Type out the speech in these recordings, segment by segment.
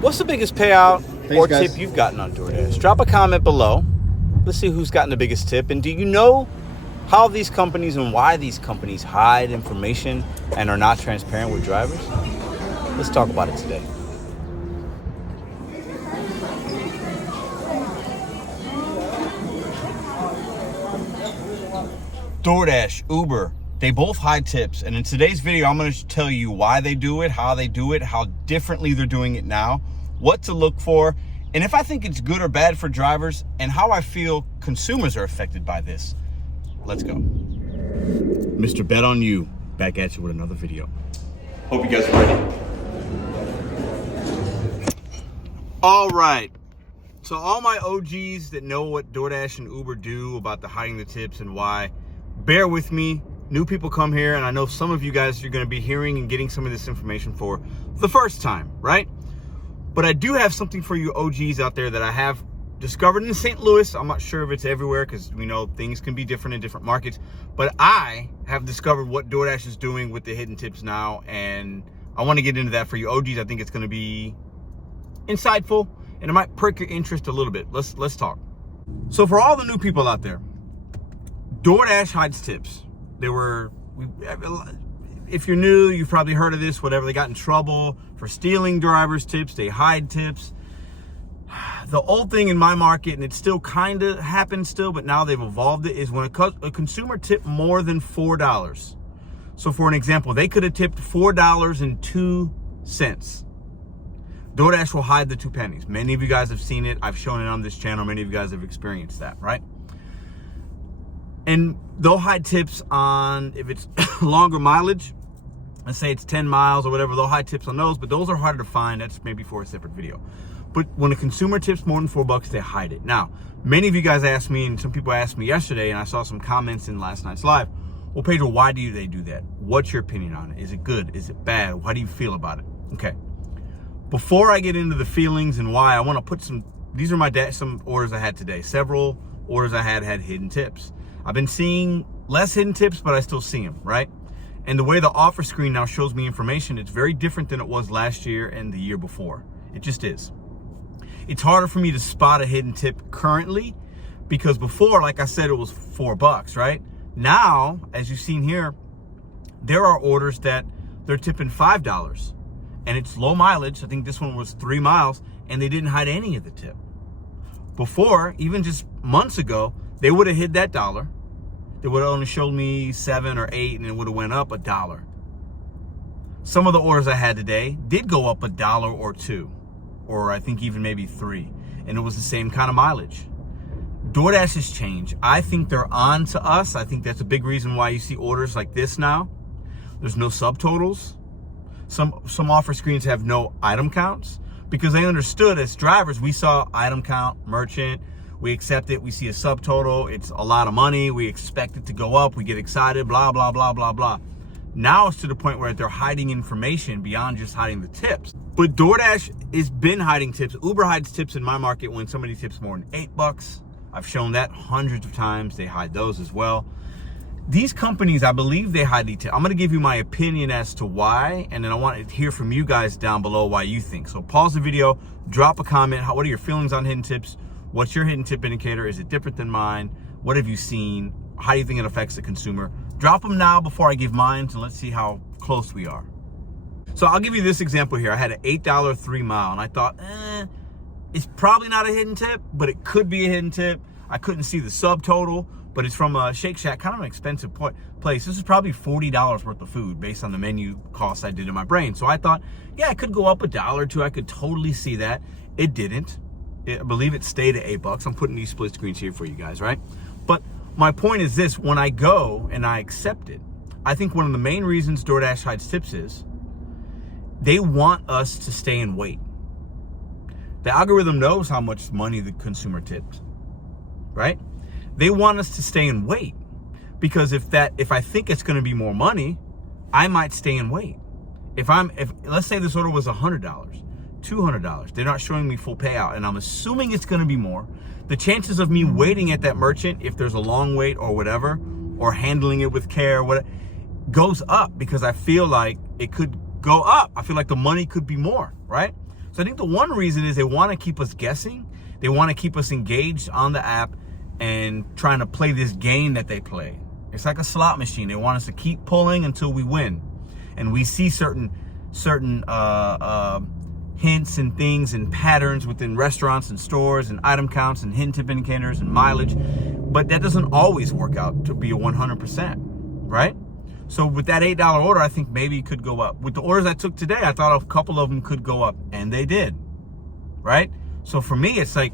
What's the biggest payout or guys. tip you've gotten on DoorDash? Drop a comment below. Let's see who's gotten the biggest tip. And do you know how these companies and why these companies hide information and are not transparent with drivers? Let's talk about it today. DoorDash, Uber, they both hide tips. And in today's video, I'm going to tell you why they do it, how differently they're doing it now, what to look for, and if I think it's good or bad for drivers, and how I feel consumers are affected by this. Let's go. Mr.BetonYou, back at you with another video. Hope you guys are ready. All right. So all my OGs that know what DoorDash and Uber do about the hiding the tips and why, bear with me. New people come here, and I know some of you guys are going to be hearing and getting some of this information for the first time, right? But I do have something for you OGs out there that I have discovered in St. Louis. I'm not sure if it's everywhere because we know things can be different in different markets. But I have discovered what DoorDash is doing with the hidden tips now, and I want to get into that for you OGs. I think it's going to be insightful, and it might perk your interest a little bit. Let's talk. So for all the new people out there, DoorDash hides tips. If you're new, you've probably heard of this, whatever. They got in trouble for stealing drivers' tips. They hide tips. The old thing in my market, and it still kind of happens still, but now they've evolved it, is when a consumer tipped more than $4. So for an example, they could have tipped $4.02. DoorDash will hide the 2 pennies. Many of you guys have seen it. I've shown it on this channel. Many of you guys have experienced that, right? And they'll hide tips on, if it's longer mileage, let's say it's 10 miles or whatever, they'll hide tips on those, but those are harder to find. That's maybe for a separate video. But when a consumer tips more than $4, they hide it. Now, many of you guys asked me, and some people asked me yesterday, and I saw some comments in last night's live, well, Pedro, why do they do that? What's your opinion on it? Is it good? Is it bad? How do you feel about it? Okay. Before I get into the feelings and why, I want to put these are some orders I had today. Several orders I had hidden tips. I've been seeing less hidden tips, but I still see them, right? And the way the offer screen now shows me information, it's very different than it was last year and the year before. It just is. It's harder for me to spot a hidden tip currently because before, like I said, it was $4, right? Now, as you've seen here, there are orders that they're tipping $5 and it's low mileage. I think this one was 3 miles and they didn't hide any of the tip. Before, even just months ago, they would have hid that $1. They would have only showed me 7 or 8 and it would have went up $1. Some of the orders I had today did go up $1 or $2, or I think even maybe 3, and it was the same kind of mileage. DoorDash has changed. I think they're on to us. I think that's a big reason why you see orders like this now. There's no subtotals. Some offer screens have no item counts because they understood as drivers, we saw item count, merchant, we accept it, we see a subtotal, it's a lot of money, we expect it to go up, we get excited, blah, blah, blah, blah, blah. Now it's to the point where they're hiding information beyond just hiding the tips. But DoorDash has been hiding tips. Uber hides tips in my market when somebody tips more than $8. I've shown that hundreds of times. They hide those as well. These companies, I believe they hide these tips. I'm gonna give you my opinion as to why, and then I want to hear from you guys down below why you think. So pause the video, drop a comment. What are your feelings on hidden tips? What's your hidden tip indicator? Is it different than mine? What have you seen? How do you think it affects the consumer? Drop them now before I give mine, so let's see how close we are. So I'll give you this example here. I had an $8 3 mile, and I thought, it's probably not a hidden tip, but it could be a hidden tip. I couldn't see the subtotal, but it's from a Shake Shack, kind of an expensive place. This is probably $40 worth of food based on the menu costs I did in my brain. So I thought, yeah, it could go up $1 or $2. I could totally see that. It didn't. I believe it stayed at $8. I'm putting these split screens here for you guys, right? But my point is this: when I go and I accept it, I think one of the main reasons DoorDash hides tips is they want us to stay and wait. The algorithm knows how much money the consumer tips, right? They want us to stay and wait because if I think it's going to be more money, I might stay and wait. If let's say this order was $100, $200, they're not showing me full payout, and I'm assuming it's going to be more. The chances of me waiting at that merchant, if there's a long wait or whatever, or handling it with care, goes up because I feel like it could go up. I feel like the money could be more, right? So I think the one reason is they want to keep us guessing. They want to keep us engaged on the app and trying to play this game that they play. It's like a slot machine. They want us to keep pulling until we win. And we see certain hints and things and patterns within restaurants and stores and item counts and hidden tip indicators and mileage. But that doesn't always work out to be a 100%, right? So with that $8 order, I think maybe it could go up. With the orders I took today, I thought a couple of them could go up, and they did, right? So for me, it's like,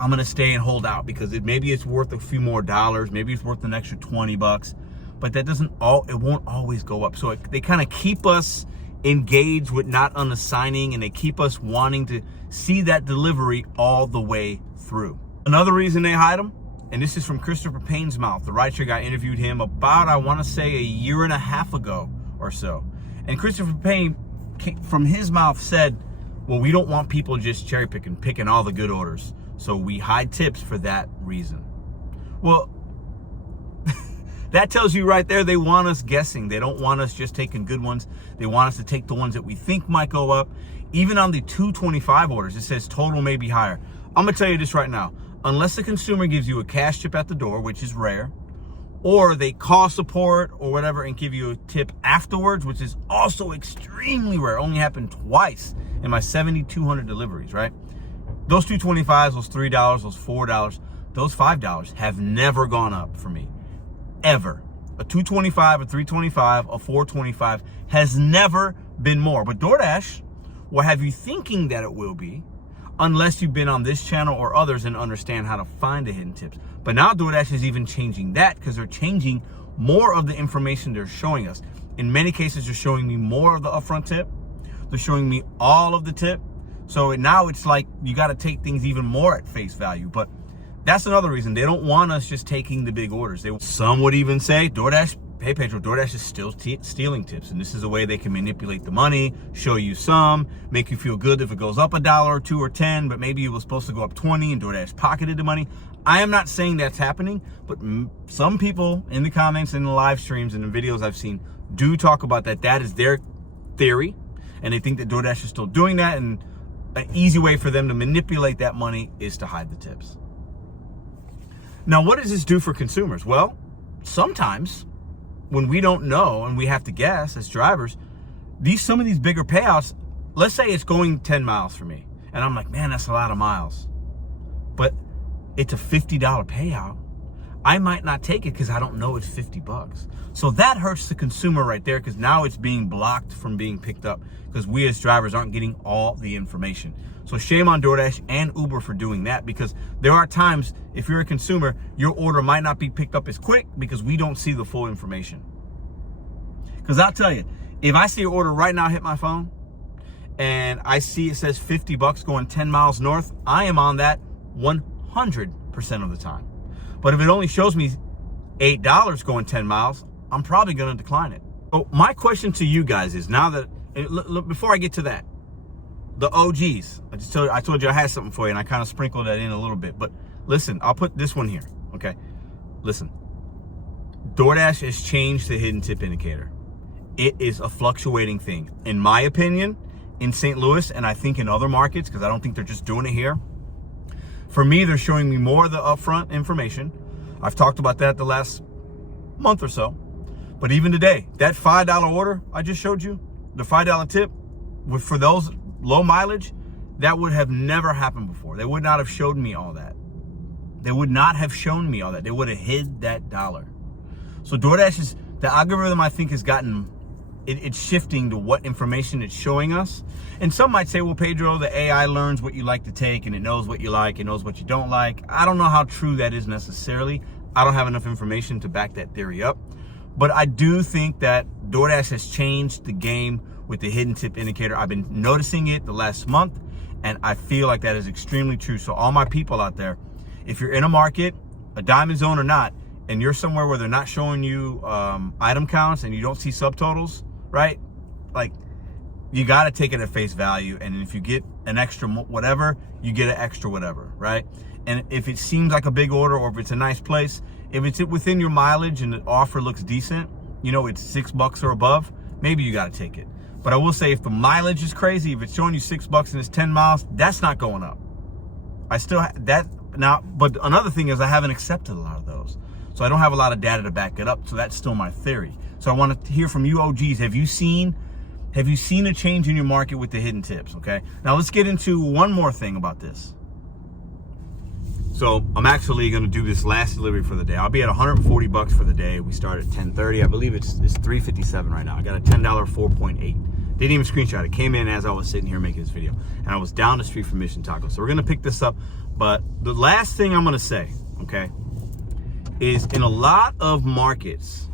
I'm going to stay and hold out because maybe it's worth a few more dollars. Maybe it's worth an extra 20 bucks, but it won't always go up. So they kind of keep us engaged with not unassigning, and they keep us wanting to see that delivery all the way through. Another reason they hide them, and this is from Christopher Payne's mouth. The rideshare guy interviewed him about, I want to say, a year and a half ago or so. And Christopher Payne, from his mouth, said, well, we don't want people just cherry picking all the good orders. So we hide tips for that reason. Well, that tells you right there, they want us guessing. They don't want us just taking good ones. They want us to take the ones that we think might go up. Even on the 225 orders, it says total may be higher. I'm going to tell you this right now. Unless the consumer gives you a cash tip at the door, which is rare, or they call support or whatever and give you a tip afterwards, which is also extremely rare. Only happened twice in my 7,200 deliveries, right? Those 225s, those $3, those $4, those $5 have never gone up for me, ever. A 225, a 325, a 425 has never been more. But DoorDash will have you thinking that it will be, unless you've been on this channel or others and understand how to find the hidden tips. But now DoorDash is even changing that because they're changing more of the information they're showing us. In many cases, they're showing me more of the upfront tip. They're showing me all of the tip. So now it's like you got to take things even more at face value. But that's another reason. They don't want us just taking the big orders. Some would even say, DoorDash, hey Pedro, DoorDash is still stealing tips. And this is a way they can manipulate the money, show you some, make you feel good if it goes up $1 or $2 or 10, but maybe it was supposed to go up 20 and DoorDash pocketed the money. I am not saying that's happening, but some people in the comments, in the live streams, and the videos I've seen do talk about that. That is their theory. And they think that DoorDash is still doing that. And an easy way for them to manipulate that money is to hide the tips. Now, what does this do for consumers? Well, sometimes when we don't know and we have to guess as drivers, some of these bigger payouts, let's say it's going 10 miles for me. And I'm like, man, that's a lot of miles. But it's a $50 payout. I might not take it because I don't know it's 50 bucks. So that hurts the consumer right there because now it's being blocked from being picked up because we as drivers aren't getting all the information. So shame on DoorDash and Uber for doing that because there are times, if you're a consumer, your order might not be picked up as quick because we don't see the full information. Because I'll tell you, if I see an order right now hit my phone and I see it says 50 bucks going 10 miles north, I am on that 100% of the time. But if it only shows me $8 going 10 miles, I'm probably going to decline it. So my question to you guys is, now that, look, before I get to that, the OGs, I told you I had something for you and I kind of sprinkled that in a little bit, but listen, I'll put this one here, okay? Listen, DoorDash has changed the hidden tip indicator. It is a fluctuating thing. In my opinion, in St. Louis, and I think in other markets, because I don't think they're just doing it here, for me, they're showing me more of the upfront information. I've talked about that the last month or so. But even today, that $5 order I just showed you, the $5 tip, for those low mileage, that would have never happened before. They would not have showed me all that. They would not have shown me all that. They would have hid that dollar. So DoorDash the algorithm, I think, has gotten, it's shifting to what information it's showing us. And some might say, well, Pedro, the AI learns what you like to take and it knows what you like, it knows what you don't like. I don't know how true that is necessarily. I don't have enough information to back that theory up. But I do think that DoorDash has changed the game with the hidden tip indicator. I've been noticing it the last month, and I feel like that is extremely true. So all my people out there, if you're in a market, a diamond zone or not, and you're somewhere where they're not showing you item counts and you don't see subtotals, right? Like, you got to take it at face value. And if you get an extra whatever, you get an extra whatever, right? And if it seems like a big order, or if it's a nice place, if it's within your mileage and the offer looks decent, you know, it's $6 or above, maybe you got to take it. But I will say, if the mileage is crazy, if it's showing you $6 and it's 10 miles, that's not going up. I still that now, but another thing is I haven't accepted a lot of those. So I don't have a lot of data to back it up. So that's still my theory. So I want to hear from you OGs. Have you seen a change in your market with the hidden tips? Okay. Now let's get into one more thing about this. So I'm actually going to do this last delivery for the day. I'll be at $140 for the day. We start at 10:30. I believe it's 3:57 right now. I got a $10 4.8. Didn't even screenshot it. Came in as I was sitting here making this video, and I was down the street from Mission Taco. So we're going to pick this up. But the last thing I'm going to say, okay, is in a lot of markets,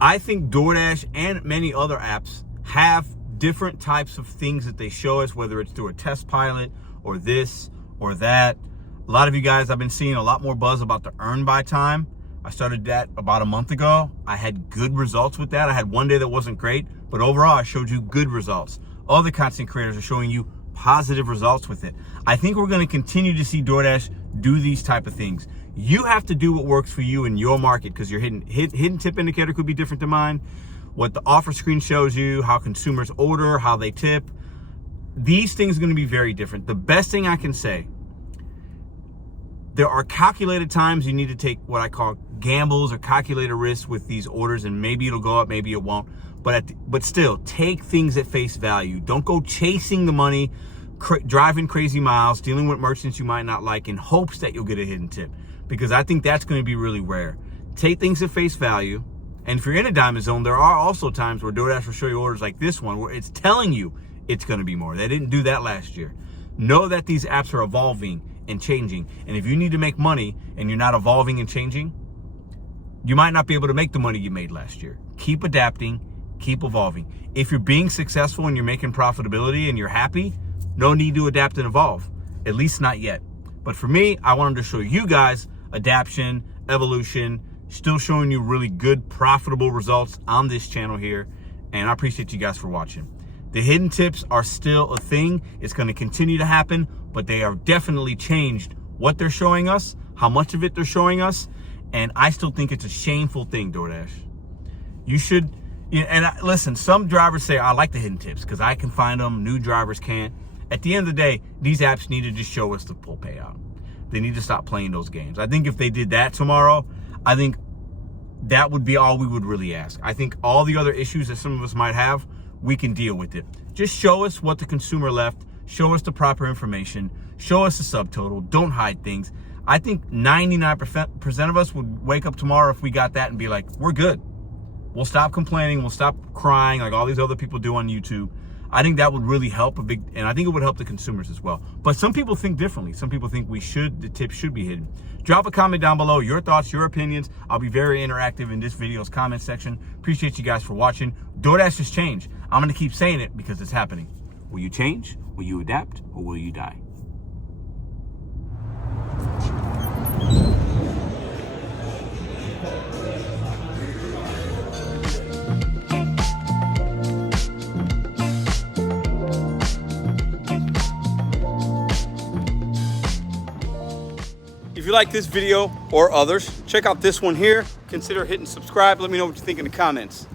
I think DoorDash and many other apps have different types of things that they show us, whether it's through a test pilot or this or that. A lot of you guys, I've been seeing a lot more buzz about the earn by time. I started that about a month ago. I had good results with that. I had one day that wasn't great, but overall I showed you good results. Other content creators are showing you positive results with it. I think we're going to continue to see DoorDash do these type of things. You have to do what works for you in your market, because your hidden tip indicator could be different than mine. What the offer screen shows you, how consumers order, how they tip. These things are going to be very different. The best thing I can say, there are calculated times you need to take what I call gambles or calculated risks with these orders, and maybe it'll go up, maybe it won't. But still, take things at face value. Don't go chasing the money, driving crazy miles, dealing with merchants you might not like in hopes that you'll get a hidden tip, because I think that's going to be really rare. Take things at face value. And if you're in a diamond zone, there are also times where DoorDash will show you orders like this one where it's telling you it's going to be more. They didn't do that last year. Know that these apps are evolving and changing. And if you need to make money and you're not evolving and changing, you might not be able to make the money you made last year. Keep adapting, keep evolving. If you're being successful and you're making profitability and you're happy, no need to adapt and evolve, at least not yet. But for me, I wanted to show you guys adaptation, evolution, still showing you really good, profitable results on this channel here. And I appreciate you guys for watching. The hidden tips are still a thing. It's going to continue to happen, but they are definitely changed what they're showing us, how much of it they're showing us. And I still think it's a shameful thing, DoorDash. You should, listen, some drivers say, I like the hidden tips because I can find them, new drivers can't. At the end of the day, these apps need to just show us the full payout. They need to stop playing those games. I think if they did that tomorrow, I think that would be all we would really ask. I think all the other issues that some of us might have, we can deal with it. Just show us what the consumer left, show us the proper information, show us the subtotal, don't hide things. I think 99% of us would wake up tomorrow if we got that and be like, we're good. We'll stop complaining, we'll stop crying like all these other people do on YouTube. I think that would really help and I think it would help the consumers as well. But some people think differently. Some people think the tips should be hidden. Drop a comment down below, your thoughts, your opinions. I'll be very interactive in this video's comment section. Appreciate you guys for watching. DoorDash has changed. I'm gonna keep saying it because it's happening. Will you change? Will you adapt? Or will you die? If you like this video or others, check out this one here. Consider hitting subscribe. Let me know what you think in the comments.